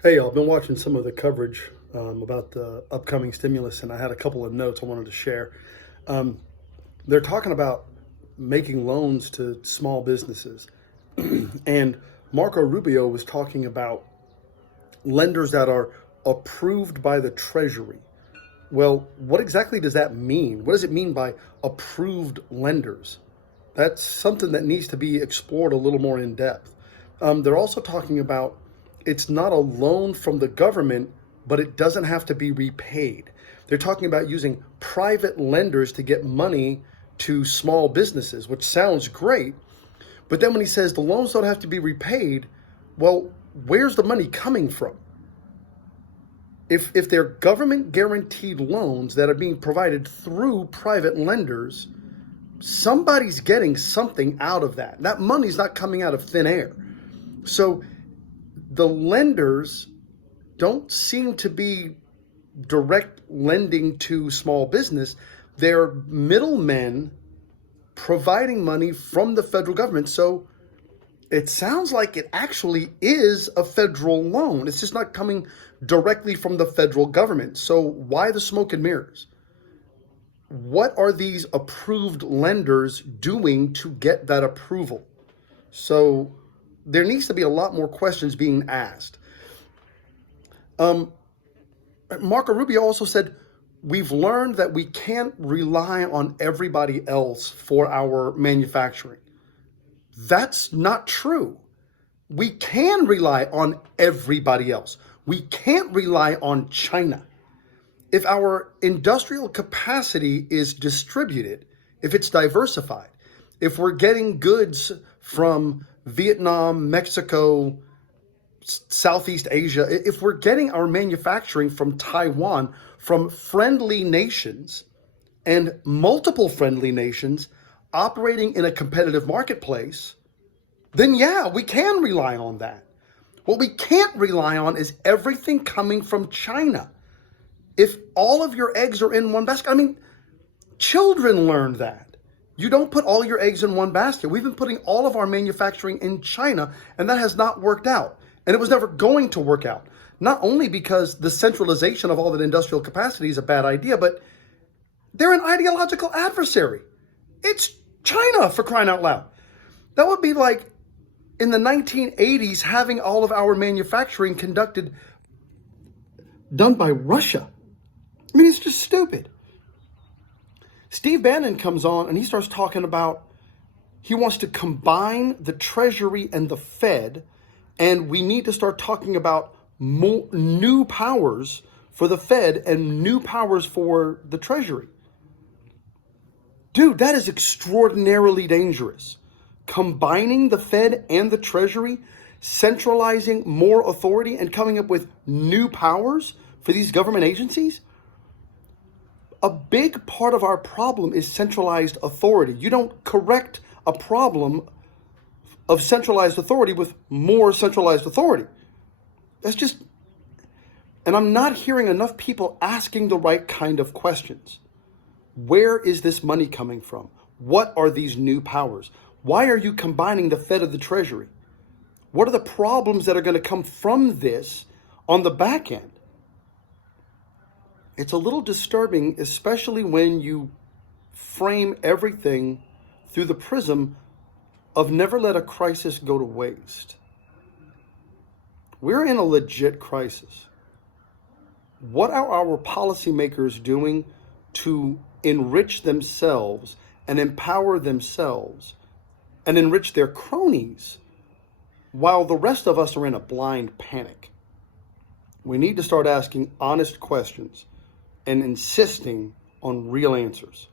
Hey, I've been watching some of the coverage about the upcoming stimulus, and I had a couple of notes I wanted to share. Um, they're talking about making loans to small businesses, and Marco Rubio was talking about lenders that are approved by the Treasury. Well, what exactly does that mean? What does it mean by approved lenders? That's something that needs to be explored a little more in depth. They're also talking about it's not a loan from the government, but it doesn't have to be repaid. They're talking about using private lenders to get money to small businesses, which sounds great. But then when he says the loans don't have to be repaid, well, where's the money coming from? If they're government guaranteed loans that are being provided through private lenders, somebody's getting something out of that. That money's not coming out of thin air. So the lenders don't seem to be direct lending to small business. They're middlemen providing money from the federal government. So it sounds like it actually is a federal loan. It's just not coming directly from the federal government. So why the smoke and mirrors? What are these approved lenders doing to get that approval? So there needs to be a lot more questions being asked. Marco Rubio also said, we've learned that we can't rely on everybody else for our manufacturing. That's not true. We can rely on everybody else. We can't rely on China. If our industrial capacity is distributed, if it's diversified, if we're getting goods from Vietnam, Mexico, Southeast Asia, if we're getting our manufacturing from Taiwan, from friendly nations and multiple friendly nations operating in a competitive marketplace, then yeah, we can rely on that. What we can't rely on is everything coming from China. If all of your eggs are in one basket, I mean, children learn that. You don't put all your eggs in one basket. We've been putting all of our manufacturing in China, and that has not worked out. And it was never going to work out. Not only because the centralization of all that industrial capacity is a bad idea, but they're an ideological adversary. It's China, for crying out loud. That would be like in the 1980s having all of our manufacturing done by Russia. I mean, it's just stupid. Steve Bannon comes on and he starts talking about he wants to combine the Treasury and the Fed, and we need to start talking about more new powers for the Fed and new powers for the Treasury. Dude, that is extraordinarily dangerous. Combining the Fed and the Treasury, centralizing more authority and coming up with new powers for these government agencies. A big part of our problem is centralized authority. You don't correct a problem of centralized authority with more centralized authority. That's just, and I'm not hearing enough people asking the right kind of questions. Where is this money coming from? What are these new powers? Why are you combining the Fed and the Treasury? What are the problems that are going to come from this on the back end? It's a little disturbing, especially when you frame everything through the prism of never let a crisis go to waste. We're in a legit crisis. What are our policymakers doing to enrich themselves and empower themselves and enrich their cronies while the rest of us are in a blind panic? We need to start asking honest questions and insisting on real answers.